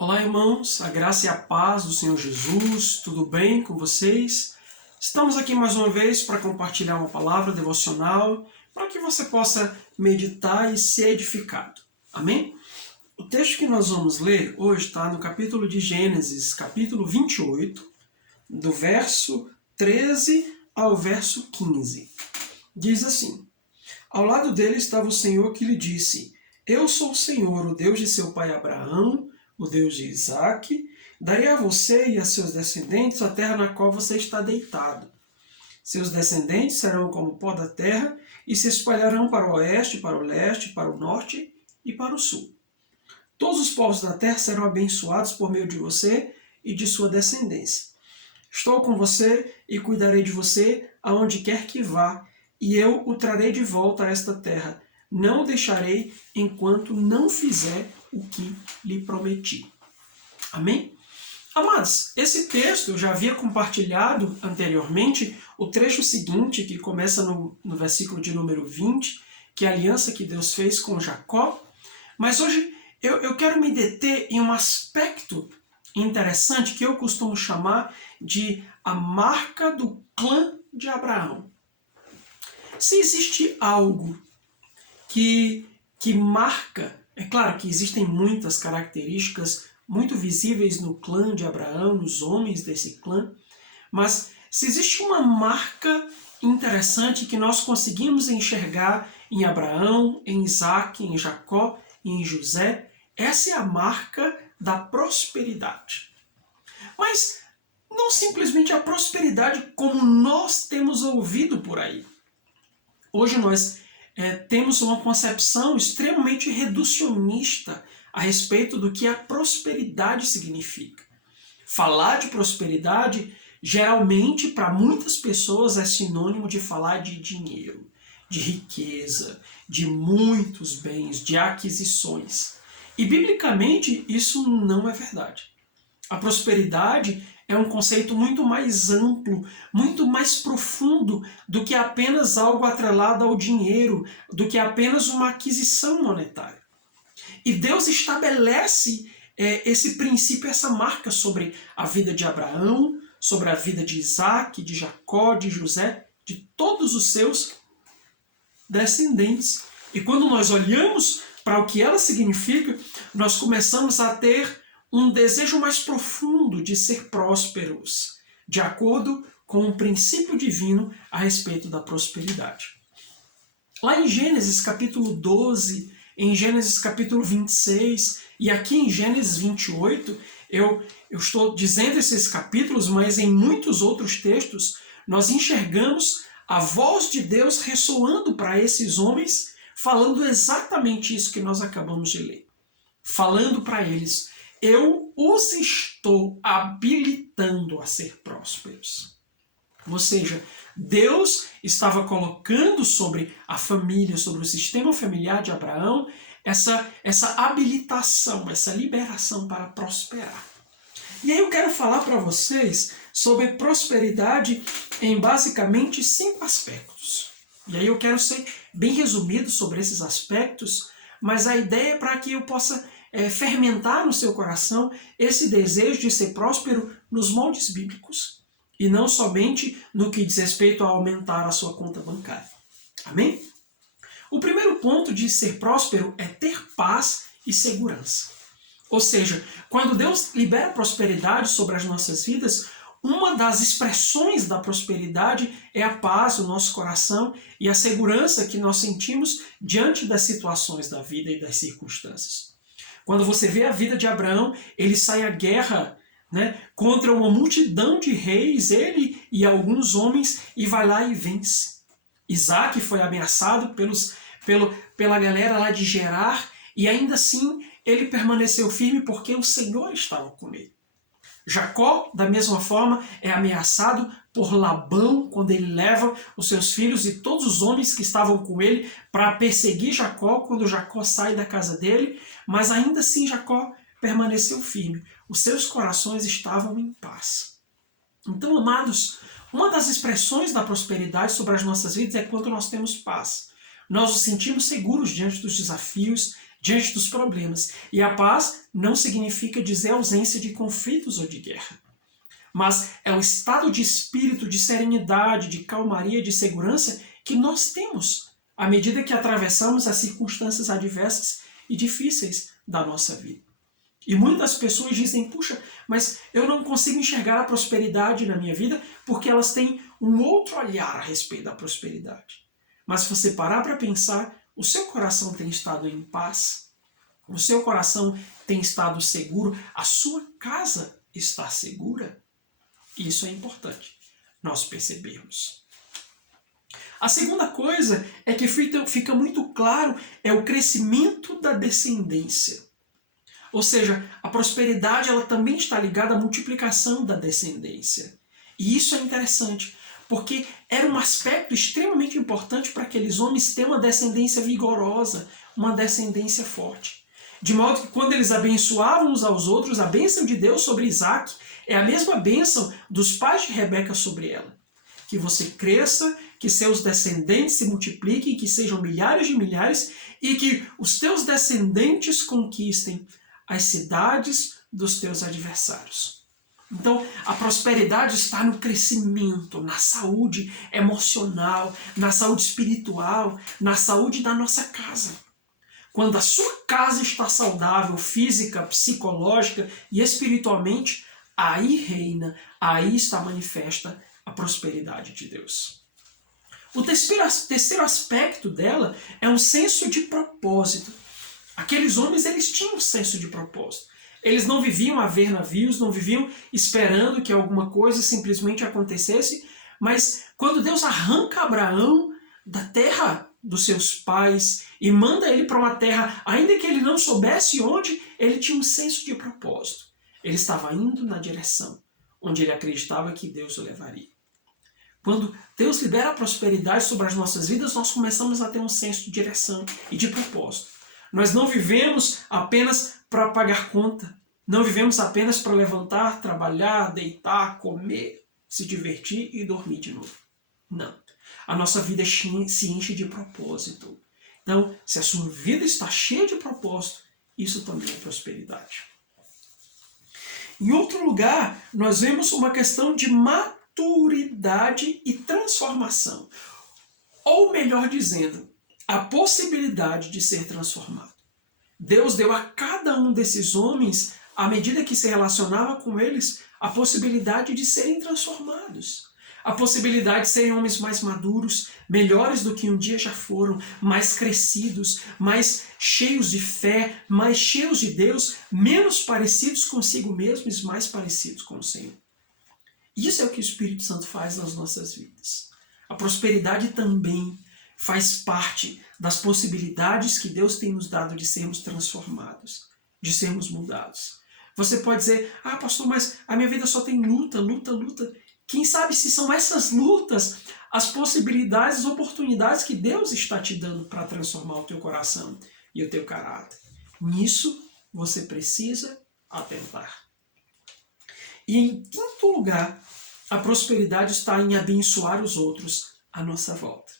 Olá, irmãos, a graça e a paz do Senhor Jesus, tudo bem com vocês? Estamos aqui mais uma vez para compartilhar uma palavra devocional para que você possa meditar e ser edificado. Amém? O texto que nós vamos ler hoje está no capítulo de Gênesis, capítulo 28, do verso 13 ao verso 15. Diz assim: Ao lado dele estava o Senhor que lhe disse: Eu sou o Senhor, o Deus de seu pai Abraão, o Deus de Isaque, darei a você e a seus descendentes a terra na qual você está deitado. Seus descendentes serão como o pó da terra e se espalharão para o oeste, para o leste, para o norte e para o sul. Todos os povos da terra serão abençoados por meio de você e de sua descendência. Estou com você e cuidarei de você aonde quer que vá, e eu o trarei de volta a esta terra. Não o deixarei enquanto não fizer o que lhe prometi. Amém? Amados, esse texto eu já havia compartilhado anteriormente, o trecho seguinte, que começa no versículo de número 20, que é a aliança que Deus fez com Jacó. Mas hoje eu quero me deter em um aspecto interessante que eu costumo chamar de a marca do clã de Abraão. Se existe algo que marca, é claro que existem muitas características muito visíveis no clã de Abraão, nos homens desse clã, mas se existe uma marca interessante que nós conseguimos enxergar em Abraão, em Isaque, em Jacó e em José, essa é a marca da prosperidade. Mas não simplesmente a prosperidade como nós temos ouvido por aí. Hoje nós temos uma concepção extremamente reducionista a respeito do que a prosperidade significa. Falar de prosperidade, geralmente, para muitas pessoas, é sinônimo de falar de dinheiro, de riqueza, de muitos bens, de aquisições. E, biblicamente, isso não é verdade. A prosperidade é um conceito muito mais amplo, muito mais profundo do que apenas algo atrelado ao dinheiro, do que apenas uma aquisição monetária. E Deus estabelece esse princípio, essa marca sobre a vida de Abraão, sobre a vida de Isaque, de Jacó, de José, de todos os seus descendentes. E quando nós olhamos para o que ela significa, nós começamos a ter um desejo mais profundo de ser prósperos, de acordo com o princípio divino a respeito da prosperidade. Lá em Gênesis capítulo 12, em Gênesis capítulo 26 e aqui em Gênesis 28, eu estou dizendo esses capítulos, mas em muitos outros textos nós enxergamos a voz de Deus ressoando para esses homens, falando exatamente isso que nós acabamos de ler. Falando para eles: eu os estou habilitando a ser prósperos. Ou seja, Deus estava colocando sobre a família, sobre o sistema familiar de Abraão, essa habilitação, essa liberação para prosperar. E aí eu quero falar para vocês sobre prosperidade em basicamente 5 aspectos. E aí eu quero ser bem resumido sobre esses aspectos, mas a ideia é para que eu possa fermentar no seu coração esse desejo de ser próspero nos moldes bíblicos e não somente no que diz respeito a aumentar a sua conta bancária. Amém? O primeiro ponto de ser próspero é ter paz e segurança. Ou seja, quando Deus libera prosperidade sobre as nossas vidas, uma das expressões da prosperidade é a paz no nosso coração e a segurança que nós sentimos diante das situações da vida e das circunstâncias. Quando você vê a vida de Abraão, ele sai à guerra, contra uma multidão de reis, ele e alguns homens, e vai lá e vence. Isaque foi ameaçado pela galera lá de Gerar, e ainda assim ele permaneceu firme porque o Senhor estava com ele. Jacó, da mesma forma, é ameaçado por Labão quando ele leva os seus filhos e todos os homens que estavam com ele para perseguir Jacó quando Jacó sai da casa dele, mas ainda assim Jacó permaneceu firme. Os seus corações estavam em paz. Então, amados, uma das expressões da prosperidade sobre as nossas vidas é quando nós temos paz. Nós nos sentimos seguros diante dos desafios, diante dos problemas. E a paz não significa dizer ausência de conflitos ou de guerra, mas é um estado de espírito, de serenidade, de calmaria, de segurança que nós temos à medida que atravessamos as circunstâncias adversas e difíceis da nossa vida. E muitas pessoas dizem, puxa, mas eu não consigo enxergar a prosperidade na minha vida porque elas têm um outro olhar a respeito da prosperidade. Mas se você parar para pensar, o seu coração tem estado em paz, o seu coração tem estado seguro, a sua casa está segura. Isso é importante nós percebermos. A segunda coisa é que fica muito claro é o crescimento da descendência. Ou seja, a prosperidade ela também está ligada à multiplicação da descendência. E isso é interessante, porque era um aspecto extremamente importante para aqueles homens ter uma descendência vigorosa, uma descendência forte. De modo que quando eles abençoavam uns aos outros, a bênção de Deus sobre Isaac é a mesma bênção dos pais de Rebeca sobre ela. Que você cresça, que seus descendentes se multipliquem, que sejam milhares de milhares, e que os teus descendentes conquistem as cidades dos teus adversários. Então, a prosperidade está no crescimento, na saúde emocional, na saúde espiritual, na saúde da nossa casa. Quando a sua casa está saudável, física, psicológica e espiritualmente, aí reina, aí está manifesta a prosperidade de Deus. O terceiro aspecto dela é um senso de propósito. Aqueles homens, eles tinham um senso de propósito. Eles não viviam a ver navios, não viviam esperando que alguma coisa simplesmente acontecesse, mas quando Deus arranca Abraão da terra dos seus pais e manda ele para uma terra, ainda que ele não soubesse onde, ele tinha um senso de propósito. Ele estava indo na direção onde ele acreditava que Deus o levaria. Quando Deus libera a prosperidade sobre as nossas vidas, nós começamos a ter um senso de direção e de propósito. Nós não vivemos apenas para pagar conta. Não vivemos apenas para levantar, trabalhar, deitar, comer, se divertir e dormir de novo. Não. A nossa vida se enche de propósito. Então, se a sua vida está cheia de propósito, isso também é prosperidade. Em outro lugar, nós vemos uma questão de maturidade e transformação. Ou melhor dizendo, a possibilidade de ser transformado. Deus deu a cada um desses homens, à medida que se relacionava com eles, a possibilidade de serem transformados. A possibilidade de serem homens mais maduros, melhores do que um dia já foram, mais crescidos, mais cheios de fé, mais cheios de Deus, menos parecidos consigo mesmos e mais parecidos com o Senhor. Isso é o que o Espírito Santo faz nas nossas vidas. A prosperidade também faz parte das possibilidades que Deus tem nos dado de sermos transformados, de sermos mudados. Você pode dizer, pastor, mas a minha vida só tem luta, luta, luta. Quem sabe se são essas lutas as possibilidades, as oportunidades que Deus está te dando para transformar o teu coração e o teu caráter. Nisso você precisa atentar. E em quinto lugar, a prosperidade está em abençoar os outros à nossa volta.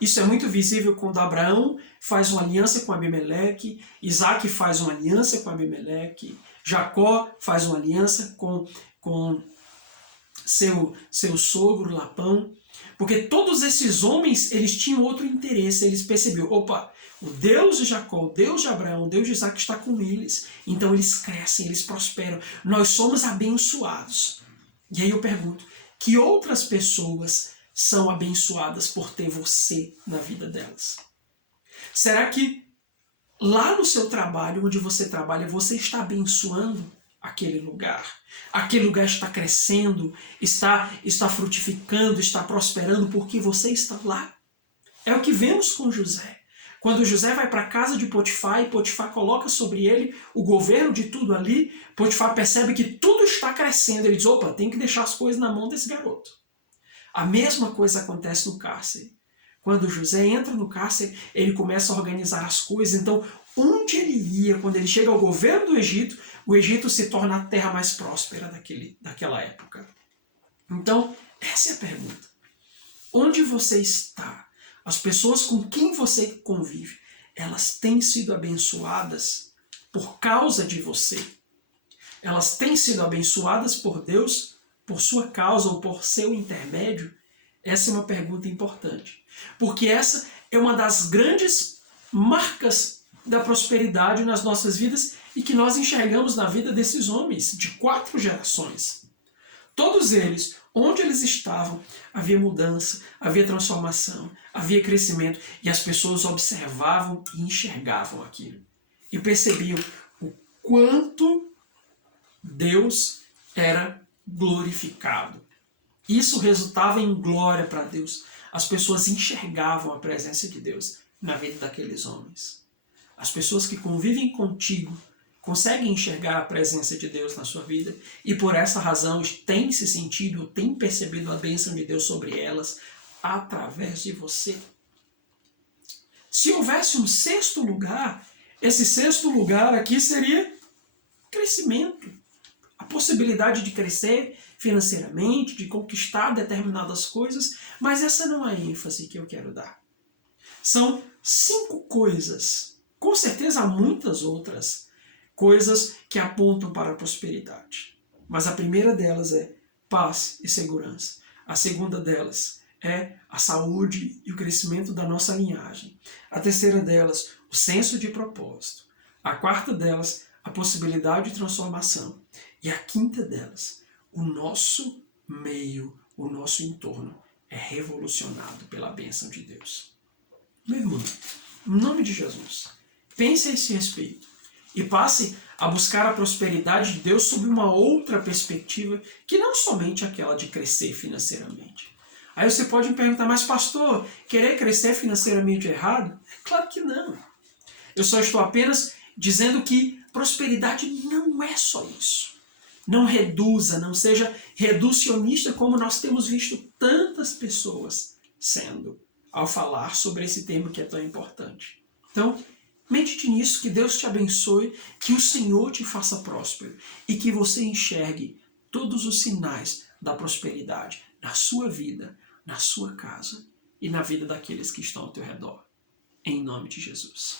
Isso é muito visível quando Abraão faz uma aliança com Abimeleque, Isaac faz uma aliança com Abimeleque, Jacó faz uma aliança com seu sogro Labão, porque todos esses homens eles tinham outro interesse, eles percebiam, o Deus de Jacó, o Deus de Abraão, o Deus de Isaac está com eles, então eles crescem, eles prosperam, nós somos abençoados. E aí eu pergunto, que outras pessoas são abençoadas por ter você na vida delas? Será que lá no seu trabalho, onde você trabalha, você está abençoando aquele lugar? Aquele lugar está crescendo, está frutificando, está prosperando porque você está lá? É o que vemos com José. Quando José vai para a casa de Potifar e Potifar coloca sobre ele o governo de tudo ali, Potifar percebe que tudo está crescendo. Ele diz, tem que deixar as coisas na mão desse garoto. A mesma coisa acontece no cárcere. Quando José entra no cárcere, ele começa a organizar as coisas. Então, onde ele ia, quando ele chega ao governo do Egito, o Egito se torna a terra mais próspera daquela época. Então, essa é a pergunta. Onde você está? As pessoas com quem você convive, elas têm sido abençoadas por causa de você. Elas têm sido abençoadas por Deus por sua causa ou por seu intermédio? Essa é uma pergunta importante. Porque essa é uma das grandes marcas da prosperidade nas nossas vidas e que nós enxergamos na vida desses homens de 4 gerações. Todos eles, onde eles estavam, havia mudança, havia transformação, havia crescimento e as pessoas observavam e enxergavam aquilo. E percebiam o quanto Deus era glorificado. Isso resultava em glória para Deus. As pessoas enxergavam a presença de Deus na vida daqueles homens. As pessoas que convivem contigo conseguem enxergar a presença de Deus na sua vida e por essa razão têm se sentido, têm percebido a bênção de Deus sobre elas através de você. Se houvesse um 6º lugar, esse 6º lugar aqui seria crescimento. A possibilidade de crescer financeiramente, de conquistar determinadas coisas, mas essa não é a ênfase que eu quero dar. São 5 coisas, com certeza há muitas outras coisas que apontam para a prosperidade. Mas a primeira delas é paz e segurança. A segunda delas é a saúde e o crescimento da nossa linhagem. A terceira delas, o senso de propósito. A quarta delas, a possibilidade de transformação. E a quinta delas, o nosso meio, o nosso entorno é revolucionado pela bênção de Deus. Meu irmão, em nome de Jesus, pense a esse respeito e passe a buscar a prosperidade de Deus sob uma outra perspectiva que não somente aquela de crescer financeiramente. Aí você pode me perguntar, mas pastor, querer crescer financeiramente é errado? Claro que não. Eu só estou apenas dizendo que prosperidade não é só isso. Não reduza, não seja reducionista como nós temos visto tantas pessoas sendo ao falar sobre esse tema que é tão importante. Então, medite nisso, que Deus te abençoe, que o Senhor te faça próspero e que você enxergue todos os sinais da prosperidade na sua vida, na sua casa e na vida daqueles que estão ao teu redor. Em nome de Jesus.